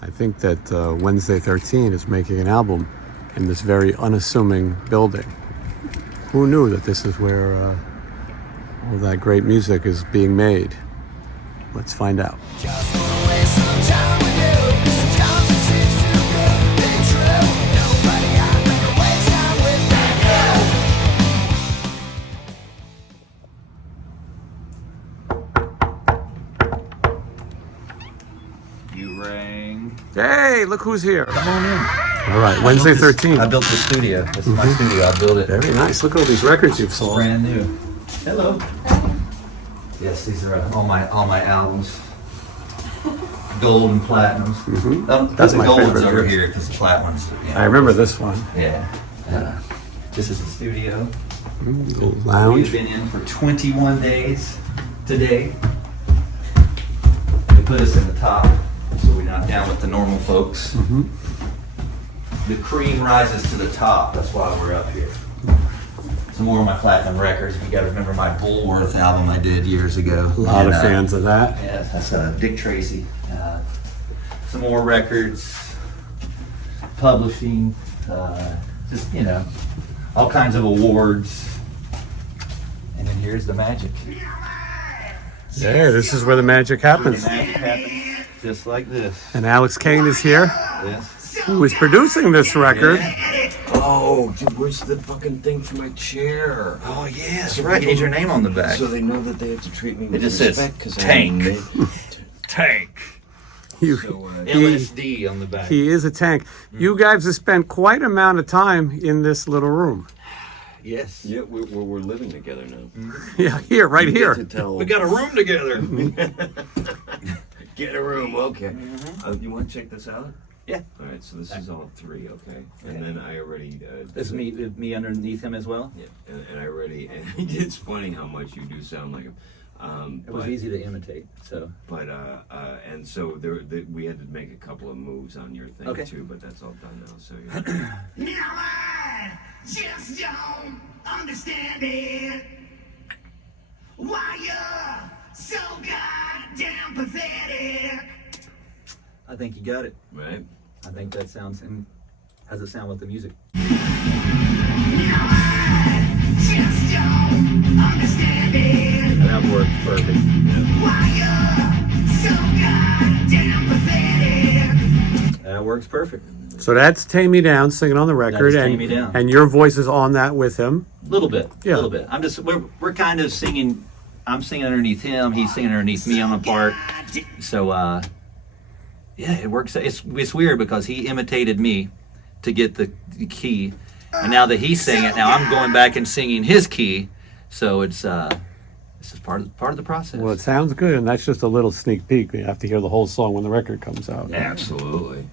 I think that Wednesday 13 is making an album in this very unassuming building. Who knew that this is where all that great music is being made? Let's find out. Just wanna waste some time with you. Sometimes it seems too good to be true. Nobody I'd rather waste time with than you. You rang. Hey, look who's here. Come on in. All right, Wednesday 13. I built the studio. This is my studio. I built it. Very nice. Look at all these records you've sold. Brand new. Hello. Yes, these are all my albums. Gold and platinums. That's my gold's favorite over piece. here because the platinums. I remember this one. Yeah. This is the studio. We've Lounge. been in for 21 days today. They put us in the top, so we're not down with the normal folks. The cream rises to the top. That's why we're up here. Some more of my platinum records. You got to remember my Bullworth album I did years ago. A lot of fans of that. Yeah, that's Dick Tracy. Some more records, publishing, just, all kinds of awards. And then here's the magic. Yeah, this is where the magic happens. The magic happens just like this. And Alex Kane is here, Yes. who is producing this record. Oh, dude, where's the fucking thing for my chair? Oh, yeah, that's right. You need your name on the back. So they know that they have to treat me with just says respect because tank. I made... Tank. You, LSD on the back. he is a tank. You guys have spent quite an amount of time in this little room. Yes. Yeah, we're living together now. Yeah, here, right You get here. to tell... We got a room together. Get a room, okay. You want to check this out? Yeah. All right, so this is all three, okay? And then I already... This is me underneath him as well. Yeah, and I already... And it's funny how much you do sound like him. It was easy to imitate, so. But and so we had to make a couple of moves on your thing too, but that's all done now. So Now I just don't understand it. Why you're so goddamn pathetic. I think you got it. right. I think that sounds, and how's it sound with the music? Now I just don't understand it. That works perfect. Why you're so goddamn pathetic. That works perfect. So that's Tame Me Down singing on the record, That is Tame Me Down. and your voice is on that with him. A little bit. Yeah. A little bit. We're kind of singing. I'm singing underneath him. He's singing underneath me on the part. So yeah, it works. It's weird because he imitated me to get the key, and now that he's singing it, now I'm going back and singing his key. So it's this is part of the process. Well, it sounds good, and that's just a little sneak peek. You have to hear the whole song when the record comes out. Absolutely.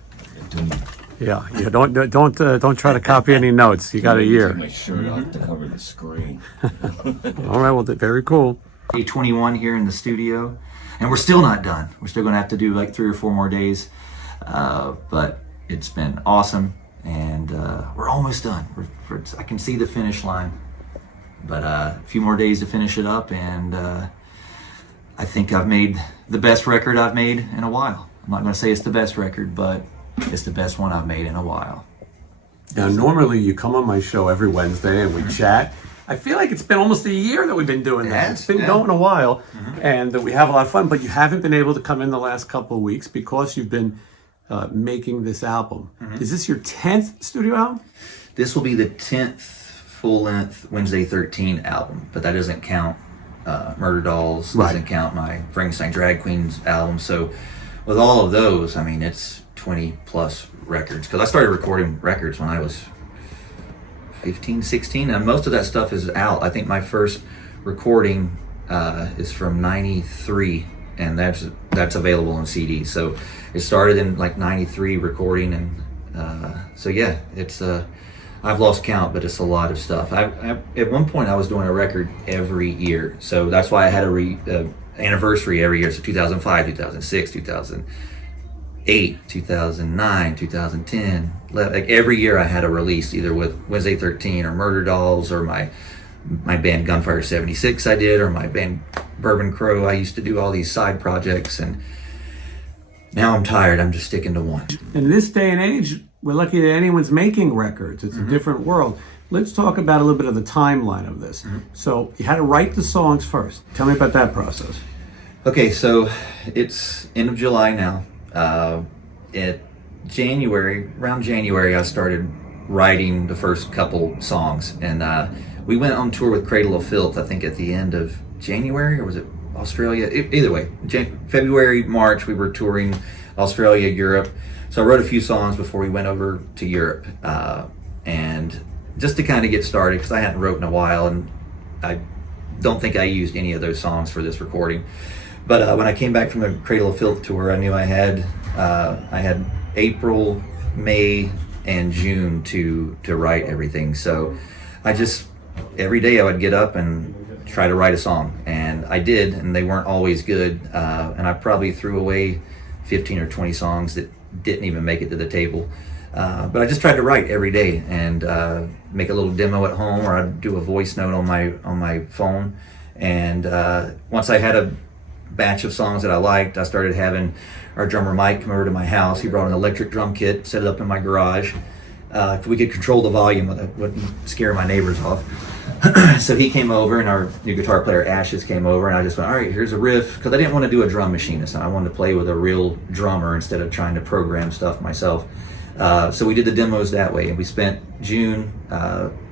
Yeah. Don't try to copy any notes. You got a Take year. my shirt off to cover the screen. All right. Well, very cool. Day 21 here in the studio, and we're still not done. We're still going to have to do like 3 or 4 more days, but it's been awesome, and we're almost done. I can see the finish line, but a few more days to finish it up, and I think I've made the best record I've made in a while. I'm not going to say it's the best record, but it's the best one I've made in a while. Now, normally you come on my show every Wednesday and we chat. I feel like it's been almost a year that we've been doing that. It's been going a while, and we have a lot of fun, but you haven't been able to come in the last couple of weeks because you've been making this album. Is this your 10th studio album? This will be the 10th full-length Wednesday 13 album, but that doesn't count Murder Dolls, doesn't count my Frankenstein Drag Queens album. So with all of those, I mean, it's 20 plus records, because I started recording records when I was 15, 16, and most of that stuff is out. I think my first recording is from 93, and that's available on CD. So it started in like 93 recording, and so yeah, it's I've lost count, but it's a lot of stuff. At one point I was doing a record every year, so that's why I had a anniversary every year. So 2005, 2006, 2008, 2009, 2010. Like every year I had a release, either with Wednesday 13 or Murder Dolls, or my band Gunfire 76 I did, or my band Bourbon Crow. I used to do all these side projects, and now I'm tired. I'm just sticking to one. In this day and age, we're lucky that anyone's making records. It's a different world. Let's talk about a little bit of the timeline of this. So you had to write the songs first. Tell me about that process. Okay, so it's end of July now. Around January, I started writing the first couple songs, and we went on tour with Cradle of Filth, I think at the end of January, or was it Australia? Either way, February, March, we were touring Australia, Europe. So I wrote a few songs before we went over to Europe, and just to kind of get started, because I hadn't wrote in a while, and I don't think I used any of those songs for this recording. But when I came back from the Cradle of Filth tour, I knew I had April, May, and June to write everything. So I just, every day I would get up and try to write a song, and I did, and they weren't always good, and I probably threw away 15 or 20 songs that didn't even make it to the table. But I just tried to write every day and make a little demo at home, or I'd do a voice note on my phone. And once I had a batch of songs that I liked, I started having our drummer Mike come over to my house. He brought an electric drum kit, set it up in my garage. We could control the volume, it wouldn't scare my neighbors off. So he came over, and our new guitar player Ashes came over, and I just went, all right, here's a riff, because I didn't want to do a drum machinist. I wanted to play with a real drummer instead of trying to program stuff myself. So we did the demos that way, and we spent June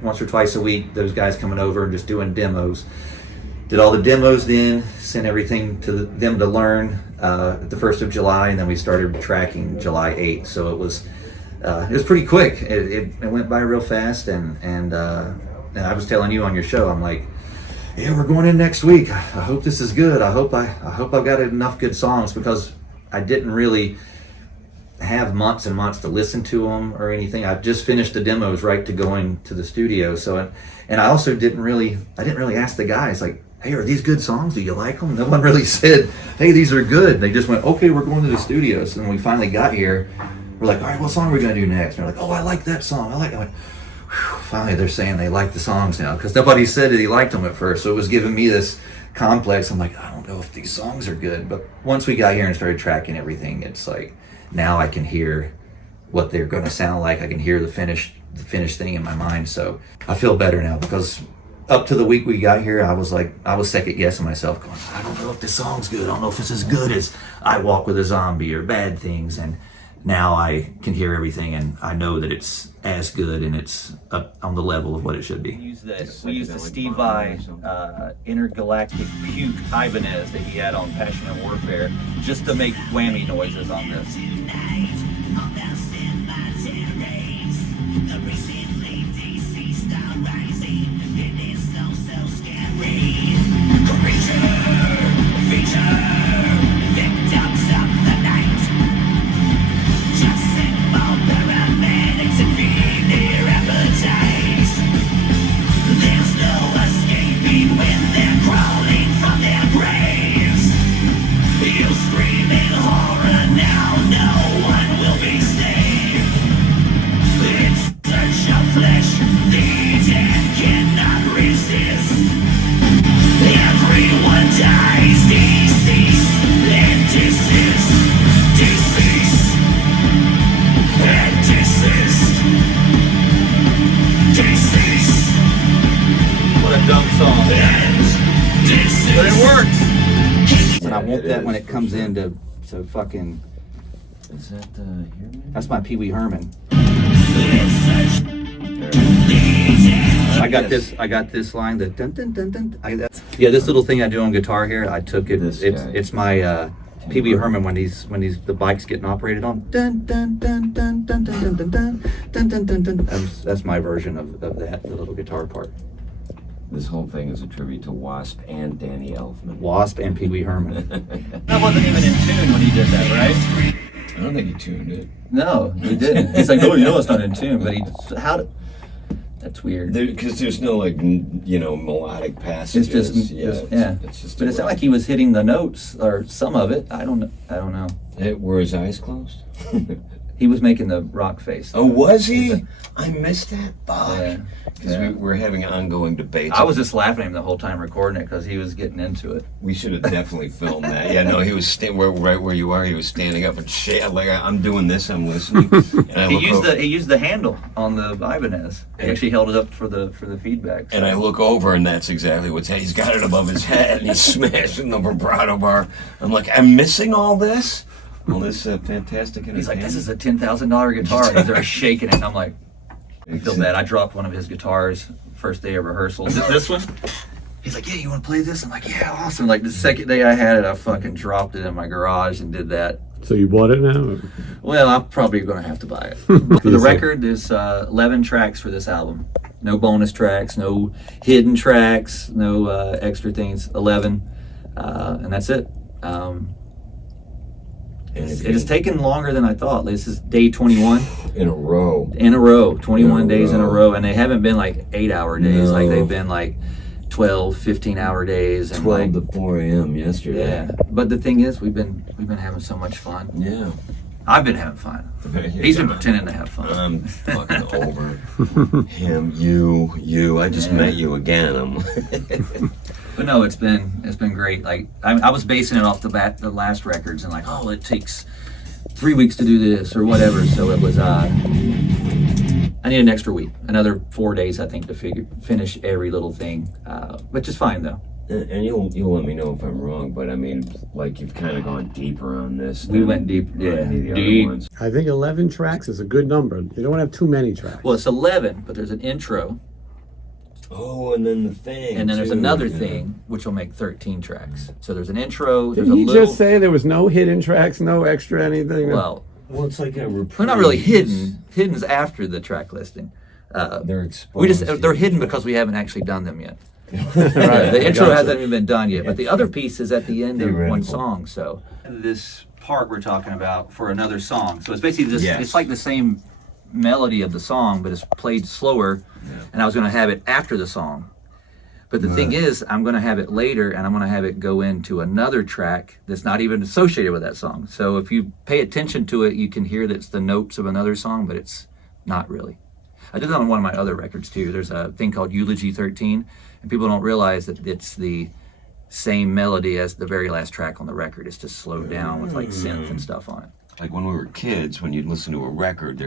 once or twice a week, those guys coming over and just doing demos. Did all the demos then, sent everything to them to learn at the 1st of July, and then we started tracking July 8th. So it was pretty quick. It went by real fast, and I was telling you on your show, I'm like, yeah, we're going in next week. I hope this is good. I hope I've got enough good songs, because I didn't really have months and months to listen to them or anything. I just finished the demos right to going to the studio. So, and I also didn't really ask the guys, like, hey, are these good songs? Do you like them? No one really said, hey, these are good. They just went, okay, we're going to the studio. So when we finally got here, we're like, all right, what song are we going to do next? And they're like, oh, I like that song. I like it. I went, finally, they're saying they like the songs now, because nobody said that he liked them at first. So it was giving me this complex. I'm like, I don't know if these songs are good. But once we got here and started tracking everything, it's like, now I can hear what they're going to sound like. I can hear the finished thing in my mind. So I feel better now, because up to the week we got here, I was second guessing myself, going, I don't know if this song's good. I don't know if it's as good as I Walk with a Zombie or Bad Things. And now I can hear everything, and I know that it's as good, and it's up on the level of what it should be. We used the Steve Vai Intergalactic Puke Ibanez that he had on Passion and Warfare, just to make whammy noises on this. But it works. And I want that when it comes in to fucking. Is that Herman? That's my Pee Wee Herman. I got this line, the dun dun dun dun. This little thing I do on guitar here, I took it. It's my Pee Wee Herman when the bike's getting operated on. Dun dun dun dun dun dun dun dun dun dun dun dun. That's my version of that, the little guitar part. This whole thing is a tribute to Wasp and Danny Elfman. Wasp and Pee Wee Herman. That wasn't even in tune when he did that, right? I don't think he tuned it. No, he didn't. He's like, oh, you know it's not in tune, but that's weird. Because there's no melodic passages. It's just but it sounded like he was hitting the notes or some of it. I don't know. Were his eyes closed? He was making the rock face. Oh, was he? I missed that. Fuck. Yeah. Because Yeah. we were having ongoing debates. I was just laughing at him the whole time recording it because he was getting into it. We should have definitely filmed that. Yeah, no, he was right where you are. He was standing up and shit. Like I'm doing this, I'm listening. And I He look used over, he used the handle on the Ibanez. He actually held it up for the feedback. and I look over, and that's exactly what's. He's got it above his head, and he's smashing the vibrato bar. I'm like, I'm missing all this. All this fantastic. He's like, this is a $10,000 guitar. And he started shaking it. And I'm like, I feel bad. I dropped one of his guitars first day of rehearsal. This one? He's like, yeah, you want to play this? I'm like, yeah, awesome. Like the second day I had it, I fucking dropped it in my garage and did that. So you bought it now? Well, I'm probably going to have to buy it. For the record, there's 11 tracks for this album. No bonus tracks, no hidden tracks, no extra things. 11. And that's it. It has taken longer than I thought. This is day 21 in a row. 21 days in a row, and they haven't been like 8-hour days. No. Like they've been like 12, 15-hour days, and 12 like, to 4 a.m. yesterday. yeah. But the thing is, we've been having so much fun. Yeah. I've been having fun. He's been pretending to have fun. I'm fucking over him. You. I just met you again. But no, it's been great. Like I was basing it off the last records, and like, oh, it takes 3 weeks to do this or whatever. So it was. I need an extra week, another 4 days, I think, to finish every little thing, which is fine though. And you'll let me know if I'm wrong, but I mean, like you've kind of gone deeper on this. We than went deep, any of the other deep. ones. I think 11 tracks is a good number. You don't want to have too many tracks. Well, it's 11, but there's an intro, Oh, and then the thing. and then there's too, another yeah. thing, which will make 13 tracks. So there's an intro. Did There's a he little. just say there was no hidden tracks, no extra anything? Well, Well, it's like a reprise. they're not really hidden. Hidden's after the track listing. They're exposed. We just they're hidden because we haven't actually done them yet. Right, The intro gotcha. hasn't even been done yet, but the other piece is at the end of one Theoretical. song. So this part we're talking about for another song. So it's basically this. Yes. It's like the same melody of the song, but it's played slower. And I was going to have it after the song. But the thing is, I'm going to have it later, and I'm going to have it go into another track that's not even associated with that song. So if you pay attention to it, you can hear that it's the notes of another song, but it's not really. I did that on one of my other records too. There's a thing called Eulogy 13, and people don't realize that it's the same melody as the very last track on the record. It's just slowed down with like synth and stuff on it. Like when we were kids, when you'd listen to a record,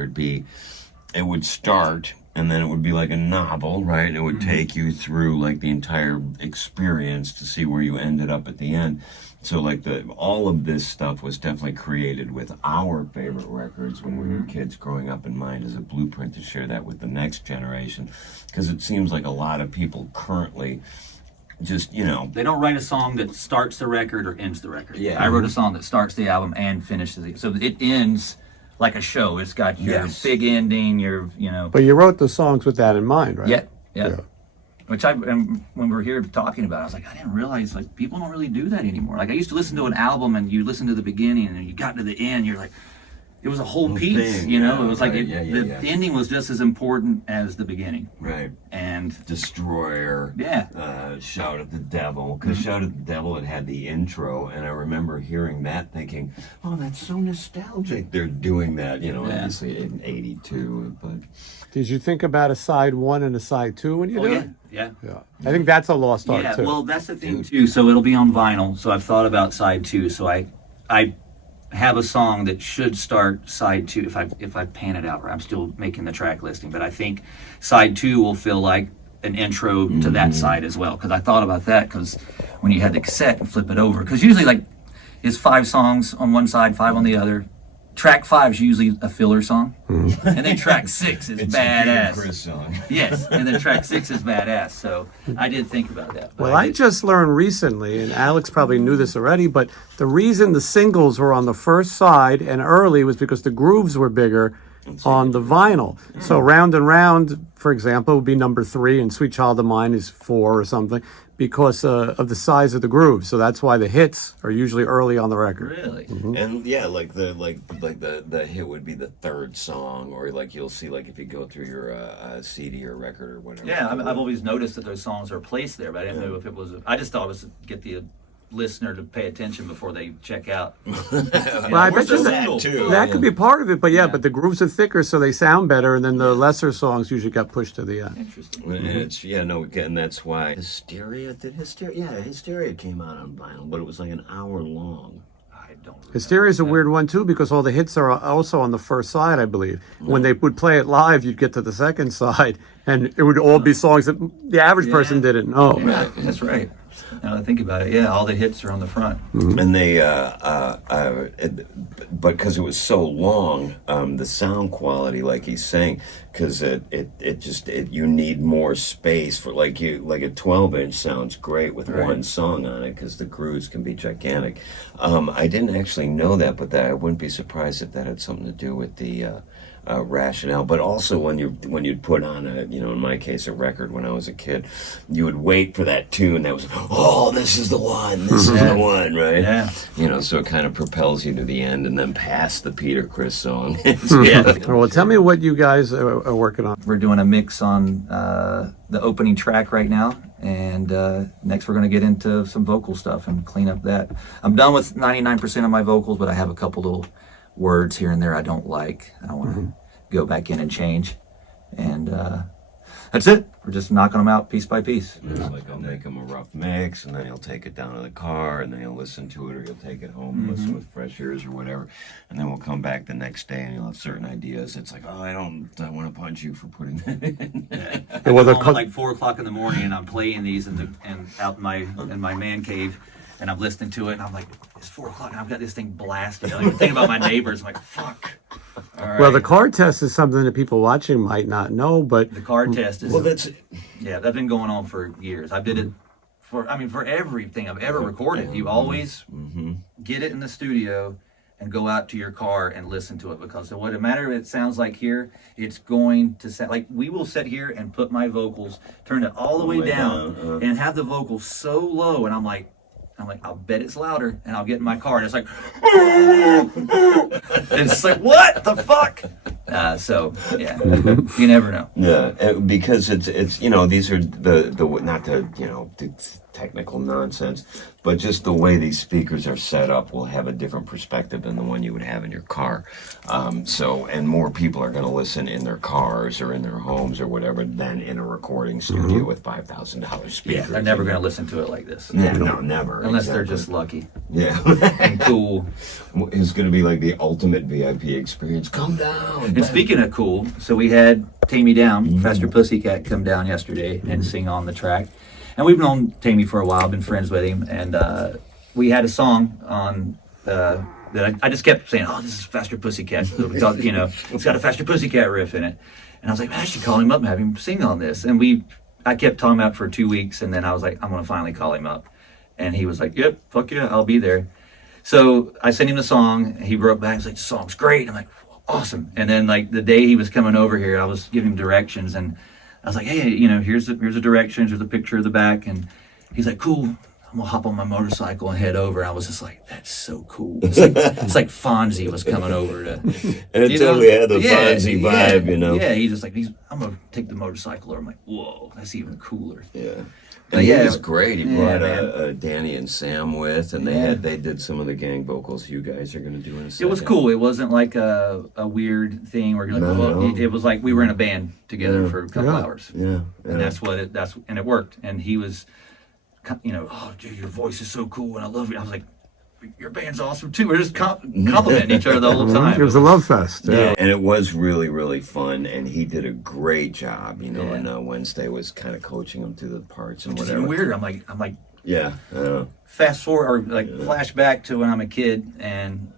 it would start, and then it would be like a novel, right? And it would take you through like the entire experience to see where you ended up at the end. So like all of this stuff was definitely created with our favorite records when we were kids growing up in mind as a blueprint to share that with the next generation. Because it seems like a lot of people currently just, They don't write a song that starts the record or ends the record. Yeah. I wrote a song that starts the album and finishes it. So it ends like a show. It's got your Yes. big ending, But you wrote the songs with that in mind, right? Yeah. Which and when we were here talking about it, I was like, I didn't realize like people don't really do that anymore. Like I used to listen to an album and you listen to the beginning and you got to the end, you're like, it was a whole piece, thing, It yeah, was like right, the ending was just as important as the beginning. right. And Destroyer. yeah, Shout at the Devil. Because Shout at the Devil, it had the intro, and I remember hearing that thinking, oh, that's so nostalgic. They're doing that, obviously in 82. But Did you think about a side one and a side two when you did it? yeah. Yeah. I think that's a lost art Yeah, too. well, that's the thing too. So it'll be on vinyl. So I've thought about side two. So I have a song that should start side two if I pan it out. Right, I'm still making the track listing, but I think side two will feel like an intro to that side as well. Because I thought about that because when you had the cassette and flip it over, because usually like it's 5 songs on one side, 5 on the other. Track 5 is usually a filler song, and then track 6 is it's a badass. Chris song. Yes, and then track 6 is badass. So I did think about that. but Well, I did- just learned recently, and Alex probably knew this already, but the reason the singles were on the first side and early was because the grooves were bigger on the vinyl. So Round and Round, for example, would be number 3, and Sweet Child of Mine is 4 or something because of the size of the grooves. So that's why the hits are usually early on the record. really. And yeah, like the hit would be the 3rd song, or like you'll see like if you go through your CD or record or whatever. Yeah, I've always noticed that those songs are placed there, but I didn't know if it was. I just thought it was to get the listener to pay attention before they check out. Well, I bet you that too. that could be part of it, but but the grooves are thicker, so they sound better, and then the lesser songs usually got pushed to the end. Interesting. It's and that's why Hysteria came out on vinyl, but it was like an hour long. I don't. Hysteria is a weird one too, because all the hits are also on the first side, I believe. When they would play it live, you'd get to the second side, and it would all be songs that the average person didn't know. Yeah, that's right. Now that I think about it, yeah, all the hits are on the front. And they, but because it was so long, the sound quality, like he's saying, because you need more space for like a 12-inch sounds great with one song on it because the grooves can be gigantic. I didn't actually know that, but I wouldn't be surprised if that had something to do with the rationale. But also when you'd put on in my case, a record when I was a kid, you would wait for that tune that was, oh, this is the one, right? Yeah. So it kind of propels you to the end and then past the Peter Criss song. Yeah. Well, tell me what you guys are working on. We're doing a mix on the opening track right now, and next we're going to get into some vocal stuff and clean up that. I'm done with 99% of my vocals, but I have a couple little words here and there I don't like. I want to go back in and change, and that's it. We're just knocking them out piece by piece. It's like I'll make him a rough mix, and then he'll take it down to the car, and then he'll listen to it, or he'll take it home and listen with fresh ears or whatever, and then we'll come back the next day, and he'll have certain ideas. It's like, oh, I want to punch you for putting that in. Well, I'm home at like 4 o'clock in the morning, and I'm playing these and out in my man cave, and I'm listening to it, and I'm like, it's 4 o'clock, and I've got this thing blasted. I'm thinking about my neighbors. I'm like, fuck. All right. Well, the card test is something that people watching might not know, but The card test is that's that's been going on for years. I did it for everything I've ever recorded. You always get it in the studio and go out to your car and listen to it, because it wouldn't matter if it sounds like here, it's going to sound like, we will sit here and put my vocals, turn it all the way down and have the vocals so low, and I'm like, I'll bet it's louder, and I'll get in my car, and it's like, and it's like, what the fuck? So yeah, you never know. Yeah, because it's these are the not the technical nonsense, but just the way these speakers are set up will have a different perspective than the one you would have in your car. And more people are going to listen in their cars or in their homes or whatever than in a recording studio with $5,000 speakers. Yeah, they're never going to listen to it like this. Yeah, no, never. Unless they're just lucky. Yeah. And cool. It's going to be like the ultimate VIP experience. Come down. And speaking of cool, so we had Tammy Down, Faster Pussycat, come down yesterday and sing on the track. And we've known Tammy for a while, been friends with him, and we had a song on that I just kept saying, oh, this is Faster Pussycat, because, it's got a Faster Pussycat riff in it. And I was like, man, I should call him up and have him sing on this. And I kept talking about it for 2 weeks, and then I was like, I'm going to finally call him up. And he was like, yep, fuck yeah, I'll be there. So I sent him the song. He wrote back, he was like, the song's great. I'm like, awesome. And then like the day he was coming over here, I was giving him directions, and I was like, hey, here's the directions, here's a picture of the back. And he's like, cool, I'm gonna hop on my motorcycle and head over. And I was just like, that's so cool. It's like Fonzie was coming over to. And it totally had the Fonzie vibe, Yeah, he's just like, I'm gonna take the motorcycle over. I'm like, whoa, that's even cooler. Yeah. But And yeah, he was great. He brought man. Danny and Sam with, and they did some of the gang vocals you guys are going to do in a second. It was cool. It wasn't like a weird thing where you're like, No. it was like we were in a band together for a couple hours. Yeah. And and it worked. And he was, oh, dude, your voice is so cool, and I love it. I was like, your band's awesome too. We're just complimenting each other the whole time. it was a love fest. Yeah, and it was really, really fun, and he did a great job, and Wednesday was kind of coaching him through the parts and Which is whatever. even weirder. I'm like, Yeah, fast forward, or like flash back to when I'm a kid, and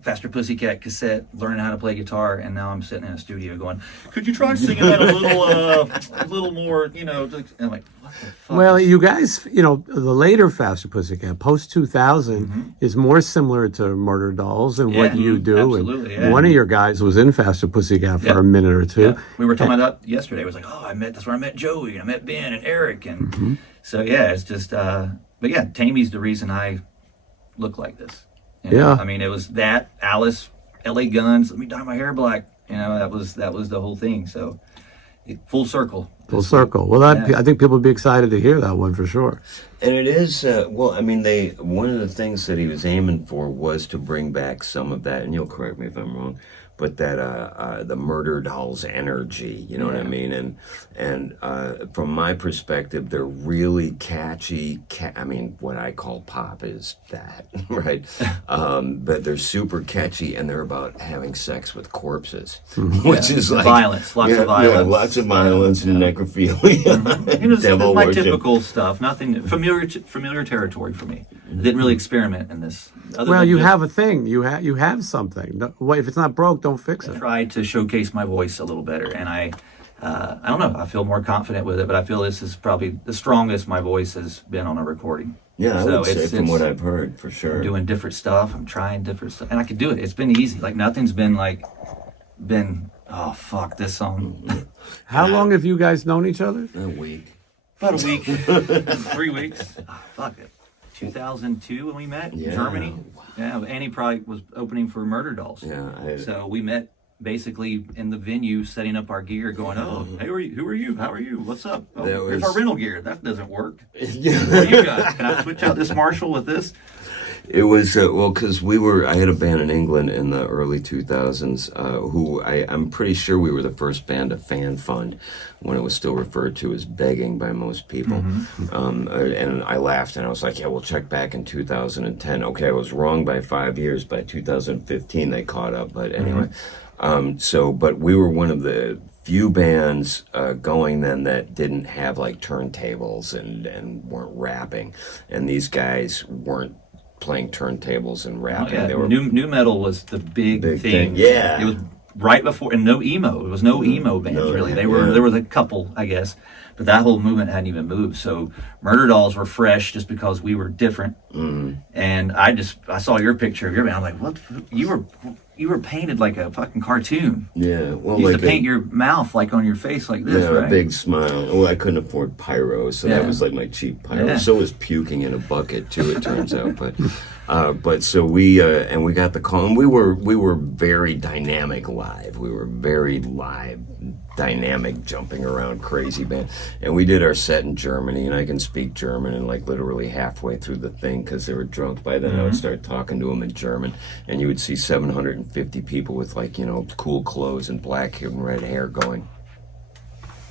Faster Pussycat cassette, learning how to play guitar, and now I'm sitting in a studio going, could you try singing that a little more, And I'm like, what the fuck? Well, you guys, the later Faster Pussycat, post 2000, is more similar to Murder Dolls and what you do. Absolutely, and yeah. one of your guys was in Faster Pussycat for Yeah. a minute or two. Yeah. We were talking about that yesterday. It was like, that's where I met Joey, and I met Ben and Eric, and so yeah, it's just, but yeah, Tammy's the reason I look like this. Yeah. I mean, it was that, Alice, LA Guns, let me dye my hair black. That was the whole thing. So full circle. Full circle. Well, I think people would be excited to hear that one for sure. And it is, well, I mean, one of the things that he was aiming for was to bring back some of that, and you'll correct me if I'm wrong, but that the Murder Dolls energy, you know what I mean? And from my perspective, they're really catchy. I mean, what I call pop is that, right? But they're super catchy, and they're about having sex with corpses, which is like violence, lots of violence. Yeah, lots of violence and necrophilia. You know, Devil my worship. typical stuff. Nothing familiar territory for me. I didn't really experiment in this. Well, you have a thing. You have something. If it's not broke, don't fix it. Tried to showcase my voice a little better, and I don't know. I feel more confident with it, but I feel this is probably the strongest my voice has been on a recording. Yeah, I So would say it's- from what I've heard, for sure. I'm doing different stuff. I'm trying different stuff, and I could do it. It's been easy. Like nothing's been oh fuck this song. How long have you guys known each other? A week. About a week, 3 weeks. Oh, fuck it. 2002 when we met in Yeah. Germany. Yeah, Annie probably was opening for Murder Dolls. Yeah, So we met basically in the venue, setting up our gear, going, "Oh, hey, who are you? How are you? What's up? Oh, That here's was- our rental gear. That doesn't work. Yeah. What do you got? Can I switch out this Marshall with this?" It was, well, because I had a band in England in the early 2000s who I'm pretty sure we were the first band to fan fund when it was still referred to as begging by most people. And I laughed and I was like, yeah, we'll check back in 2010. Okay, I was wrong by 5 years. By 2015, they caught up. But anyway, but we were one of the few bands going then that didn't have like turntables and weren't rapping. And these guys weren't playing turntables and rapping. Yeah, They were new metal was the big thing. Yeah. It was right before, and no emo. It was no emo bands No, really. yeah. There was a couple, I guess, but that whole movement hadn't even moved. So Murder Dolls were fresh just because we were different. And I saw your picture of your band. I'm like, what? You were painted like a fucking cartoon. Yeah, well, You used like to paint your mouth like on your face like this, a right? big smile. Well, I couldn't afford pyro, so that Yeah. was like my cheap pyro. Yeah. So was puking in a bucket too. It turns out, but so we and we got the call, and we were very dynamic live. We were very live, dynamic, jumping around, crazy band. And we did our set in Germany, and I can speak German, and like literally halfway through the thing, because they were drunk by then, I would start talking to them in German, and you would see 750 people with like, cool clothes and black and red hair going,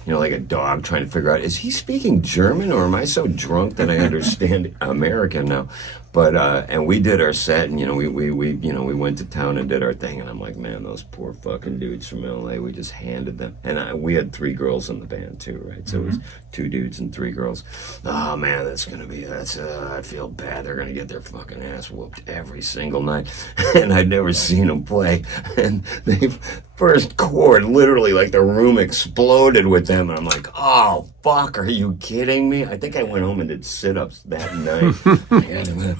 like a dog trying to figure out, is he speaking German or am I so drunk that I understand American now? But and we did our set, and we went to town and did our thing, and I'm like, man, those poor fucking dudes from LA, we just handed them, and we had 3 girls in the band too, right? So it was 2 dudes and 3 girls. Oh man, I feel bad. They're gonna get their fucking ass whooped every single night, and I'd never seen them play, and they first chord, literally like the room exploded with them, and I'm like, oh fuck, are you kidding me? I think I went home and did sit-ups that night.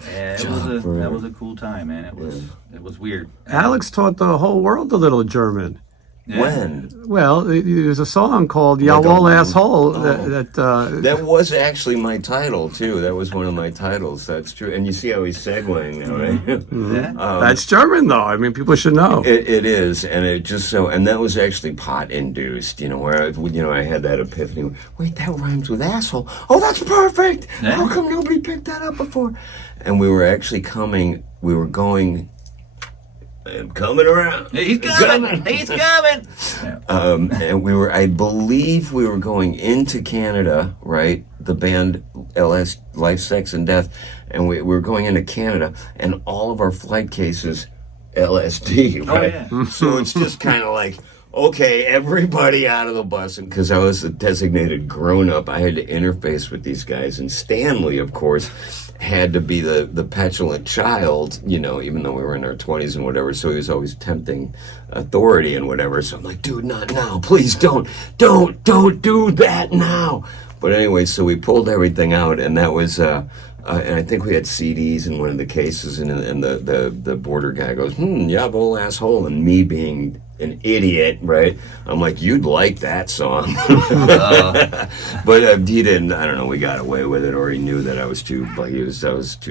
Yeah, that was a cool time, man. It was weird. Alex taught the whole world a little German. Yeah. When? Well, there's a song called Like "Jawohl, a- Asshole" Oh. that That was actually my title too. That was one of my titles. That's true. And you see how he's segueing now, right? Yeah. that's German, though. I mean, people should know. It is, and it just so, and that was actually pot induced. Where I had that epiphany. Wait, that rhymes with asshole. Oh, that's perfect. Yeah. How come nobody picked that up before? And we were actually coming. We were going. I'm coming around. He's coming. He's coming. And I believe we were going into Canada, right? The band LS, Life, Sex, and Death. And we were going into Canada, and all of our flight cases, LSD, right? yeah. So it's just kind of like, okay, everybody out of the bus. And because I was a designated grown-up, I had to interface with these guys. And Stanley, of course, had to be the petulant child, even though we were in our 20s and whatever, so he was always tempting authority and whatever. So I'm like, dude, not now, please don't do that now. But anyway, so we pulled everything out, and that was and I think we had CDs in one of the cases, and the border guy goes, jawohl, asshole, and me being an idiot, right? I'm like, you'd like that song. But he didn't. I don't know, we got away with it, or he knew that I was too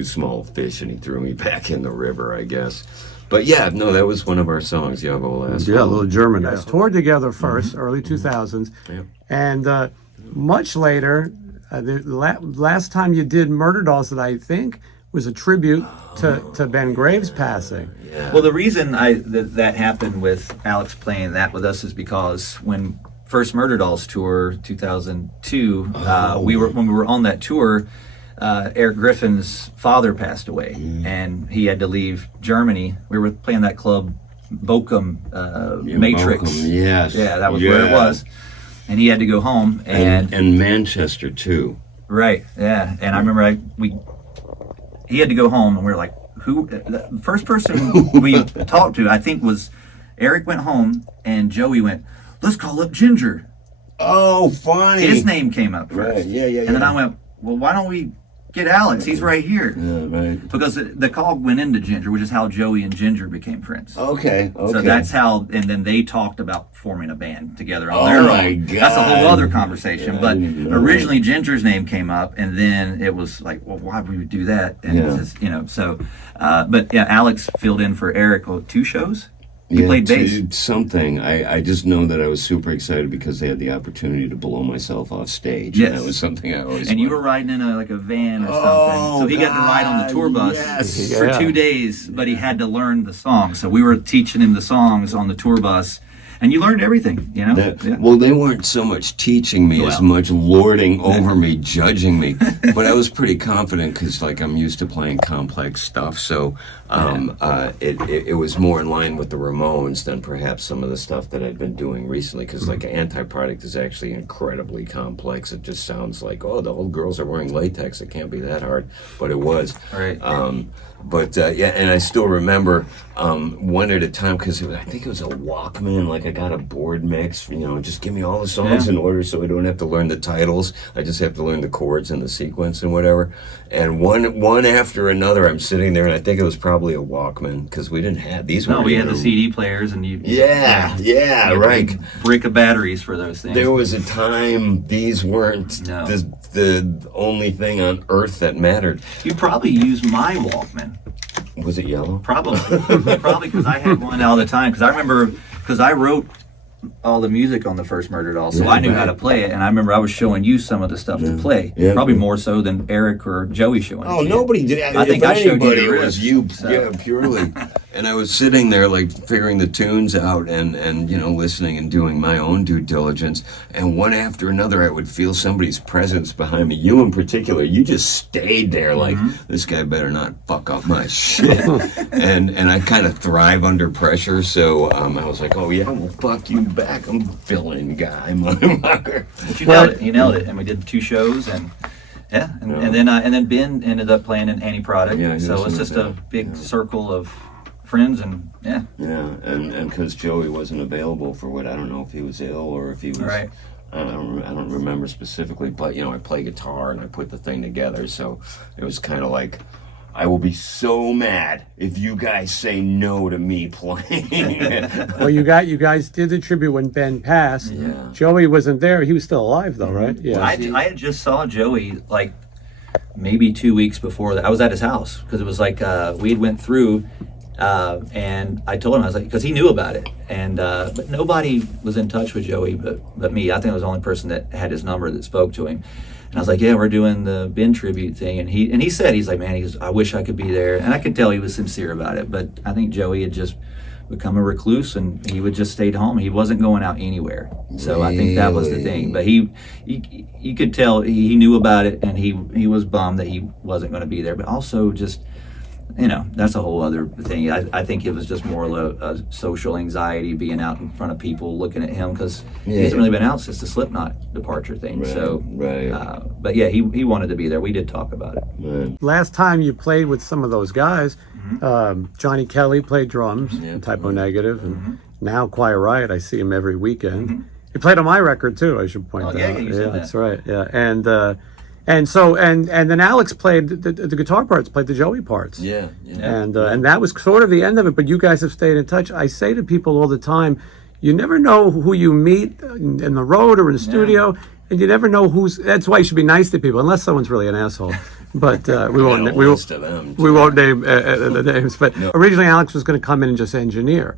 small a fish, and he threw me back in the river, I guess. But yeah, no, that was one of our songs, jawohl, asshole. Yeah, a little German. Toured together first, early 2000s, Yep. and much later, the last time you did Murder Dolls, that I think was a tribute to Ben Graves' passing. Well, the reason that happened with Alex playing that with us is because when first Murder Dolls tour 2002, when we were on that tour, Eric Griffin's father passed away, and he had to leave Germany. We were playing that club Bochum Matrix. Bochum, yes. Yeah, that was where it was, and he had to go home. And Manchester too. Right. Yeah. And I remember he had to go home, and we were like, who? The first person we talked to, I think, was Eric went home, and Joey went, let's call up Ginger. Oh, funny. His name came up first. Right. Yeah. And then I went, well, why don't we get Alex? He's right here. Yeah, right. Because the call went into Ginger, which is how Joey and Ginger became friends. Okay. So that's how, and then they talked about forming a band together on Oh their my own. God. That's a whole other conversation. Yeah, I but didn't know originally Ginger's name came up, and then it was like, well, why would we do that? And Yeah. it's just, so, but yeah, Alex filled in for Eric, 2 shows? He played bass. Something. I just know that I was super excited because they had the opportunity to blow myself off stage. Yes. And that was something I always And you wanted. were riding in a van or something. Oh, So he got to ride on the tour bus yes. for Yeah. 2 days, but he had to learn the songs. So we were teaching him the songs on the tour bus. And you learned everything, you know? Yeah. Well, they weren't so much teaching me as Well. much lording over me, judging me. But I was pretty confident because, like, I'm used to playing complex stuff. So it was more in line with the Ramones than perhaps some of the stuff that I'd been doing recently. Because, like, Anti-Product is actually incredibly complex. It just sounds like, oh, the old girls are wearing latex. It can't be that hard. But it was. Right. Yeah, and I still remember one at a time because I think it was a Walkman. Like I got a board mix, just give me all the songs in order so I don't have to learn the titles. I just have to learn the chords and the sequence and whatever. And one after another, I'm sitting there, and I think it was probably a Walkman because we didn't have these. No, weren't we had even- the CD players, and you Yeah, right. brick of batteries for those things. There was a time these weren't No. the only thing on earth that mattered. You probably used my Walkman. Was it yellow? Probably because I had one all the time. Because I remember, because I wrote all the music on the first Murder Doll, so Yeah, I knew how right. to play it. And I remember I was showing you some of the stuff to play. Yeah. Probably more so than Eric or Joey showing it Oh, to you. nobody did. I think if I showed you anybody, the it was riffs, you. so. Yeah, purely. And I was sitting there, like, figuring the tunes out and listening and doing my own due diligence. And one after another, I would feel somebody's presence behind me. You in particular, you just stayed there like, this guy better not fuck up my shit. and I kind of thrive under pressure. So I was like, oh, yeah, well, fuck you back. I'm fill-in guy, motherfucker. But you nailed it. You nailed it. And we did 2 shows, and and then Ben ended up playing in Anti-Product. Yeah, he so was it's just in a that. big circle of friends, and Yeah, and because Joey wasn't available for what, I don't know if he was ill or if he was. Right. I don't remember specifically, but I play guitar and I put the thing together, so it was kind of like, I will be so mad if you guys say no to me playing. Well, you guys did the tribute when Ben passed. Yeah. Joey wasn't there. He was still alive, though, right? Yeah. I had just saw Joey like maybe 2 weeks before that. I was at his house because it was like we had went through, and I told him, I was like, because he knew about it, and but nobody was in touch with Joey but me. I think I was the only person that had his number that spoke to him. And I was like, yeah, we're doing the Ben tribute thing, and he said, he's like, man, he goes, I wish I could be there, and I could tell he was sincere about it. But I think Joey had just become a recluse, and he would just stayed home. He wasn't going out anywhere. So I think that was the thing. But you could tell he knew about it, and he was bummed that he wasn't going to be there. But also just, that's a whole other thing. I think it was just more of a social anxiety being out in front of people looking at him, because he hasn't really been out since the Slipknot departure thing. Right, So, right. But yeah, he wanted to be there. We did talk about it. Man. Last time you played with some of those guys, Johnny Kelly played drums, in Typo Negative, and now Quiet Riot, I see him every weekend. He played on my record too, I should point Oh, out. yeah, you said that. That's right. Yeah, and then Alex played the guitar parts, played the Joey parts. Yeah. And that was sort of the end of it, but you guys have stayed in touch. I say to people all the time, you never know who you meet in the road or in the studio, And you never know who's. That's why you should be nice to people, unless someone's really an asshole. But we won't. got a We list won't. of them, We won't name the names. But originally, Alex was going to come in and just engineer.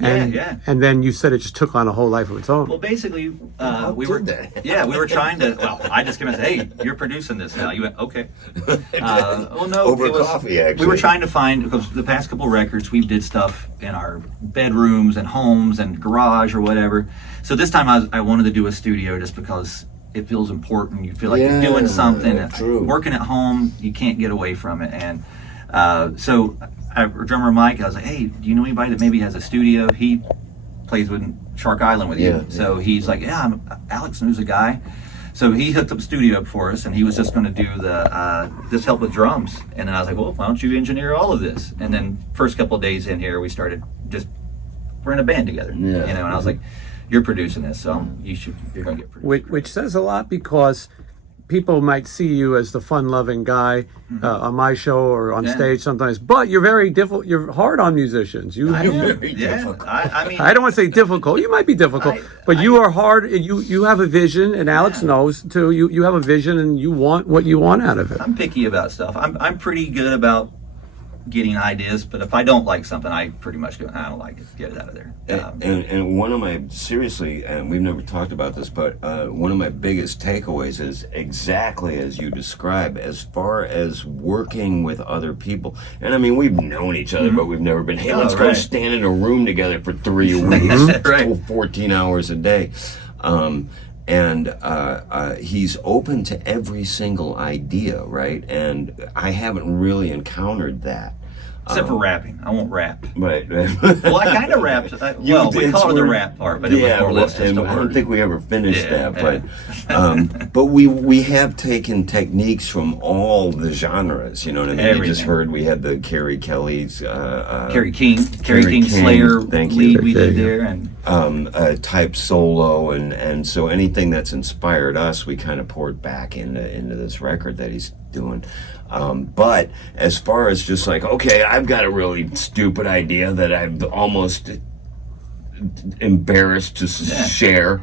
And, Yeah. And then you said it just took on a whole life of its own. Well, basically, we did were that? we were trying to. Well, I just came and said, "Hey, you're producing this now." You went, "Okay." Well, no, Over it was- coffee, actually. We were trying to find, because the past couple records we did stuff in our bedrooms and homes and garage or whatever. So this time I wanted to do a studio just because it feels important. You feel like you're doing something. True. Working at home, you can't get away from it. And so drummer Mike, I was like, "Hey, do you know anybody that maybe has a studio?" He plays with Shark Island with you. Yeah, So he's like, "Yeah, Alex knows a guy." So he hooked up a studio up for us, and he was just going to do this help with drums. And then I was like, "Well, why don't you engineer all of this?" And then first couple of days in here, we started we're in a band together. Yeah. And I was like, "You're producing this, so you're going to get produced." Which says a lot, because people might see you as the fun-loving guy on my show or on Yeah. stage sometimes, but you're very difficult. You're hard on musicians. You, Very Yeah, difficult. I mean, I don't want to say difficult. You might be difficult, but you are hard. You have a vision, and Alex knows too. You have a vision, and you want what you want out of it. I'm picky about stuff. I'm pretty good about getting ideas, but if I don't like something, I pretty much go, "I don't like it. Get it out of there." And one of my, seriously, and we've never talked about this, but one of my biggest takeaways is exactly as you describe, as far as working with other people. And I mean, we've known each other, but we've never been, "Hey, let's go right. stand in a room together for 3 weeks, Right. 14 hours a day." And he's open to every single idea, right? And I haven't really encountered that. Except for rapping. I won't rap. Right. Well, I kind of rapped. Well, we did call it the sort of- rap part, but it was more or less just and a I don't word. think we ever finished Yeah, that, but we have taken techniques from all the genres. You know what I mean? You just Everything. heard we had the Carrie Kelly's Kerry King King, Slayer thank you. lead we did There you there, and type solo, and so anything that's inspired us, we kind of poured back into this record that he's doing. But as far as just like, okay, I've got a really stupid idea that I'm almost embarrassed to share,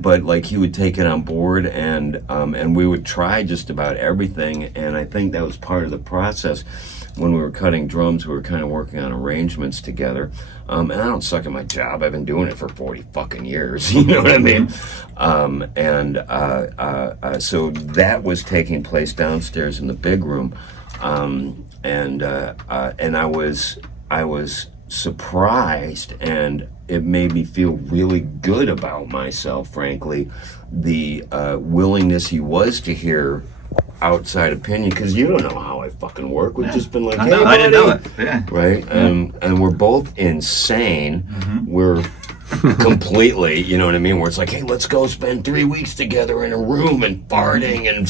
but like he would take it on board, and we would try just about everything, and I think that was part of the process. When we were cutting drums, we were kind of working on arrangements together. And I don't suck at my job. I've been doing it for 40 fucking years. You know what I mean? So that was taking place downstairs in the big room. And I was surprised, and it made me feel really good about myself, frankly, the willingness he was to hear outside opinion, because you don't know how I fucking work. We've just been like, I "Hey, know, I didn't know buddy." it. Yeah. Right? And we're both insane. We're completely, you know what I mean? Where it's like, "Hey, let's go spend 3 weeks together in a room and farting and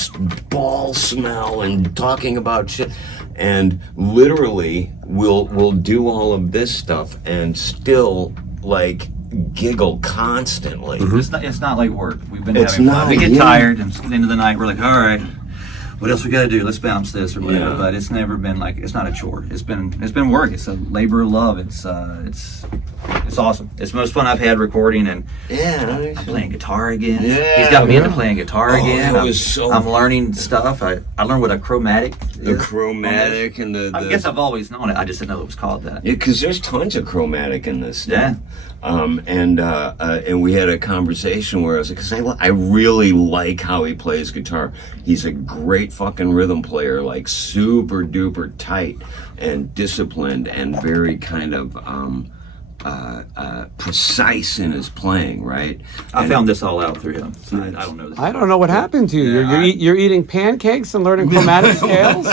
ball smell and talking about shit." And literally, we'll do all of this stuff and still like giggle constantly. It's not like work. We've been It's having not, fun. We get yeah. tired, and at the end of the night, we're like, "All right, what else we got to do? Let's bounce this or whatever." Yeah. But it's never been like, it's not a chore. It's been work. It's a labor of love. It's awesome. It's the most fun I've had recording, and Yeah. I'm playing guitar again. Yeah, He's got me into yeah. playing guitar Oh, again. that was so I'm learning stuff. I learned what a chromatic The is. chromatic and the I guess I've always known it. I just didn't know it was called that. Yeah, because there's tons of chromatic in this stuff. Yeah. And we had a conversation where I was like, because I really like how he plays guitar. He's a great fucking rhythm player, like super duper tight and disciplined and very kind of precise in his playing, right? I found this all out through him. So I don't know this. I don't know what happened to you. Yeah, You're eating pancakes and learning chromatic scales.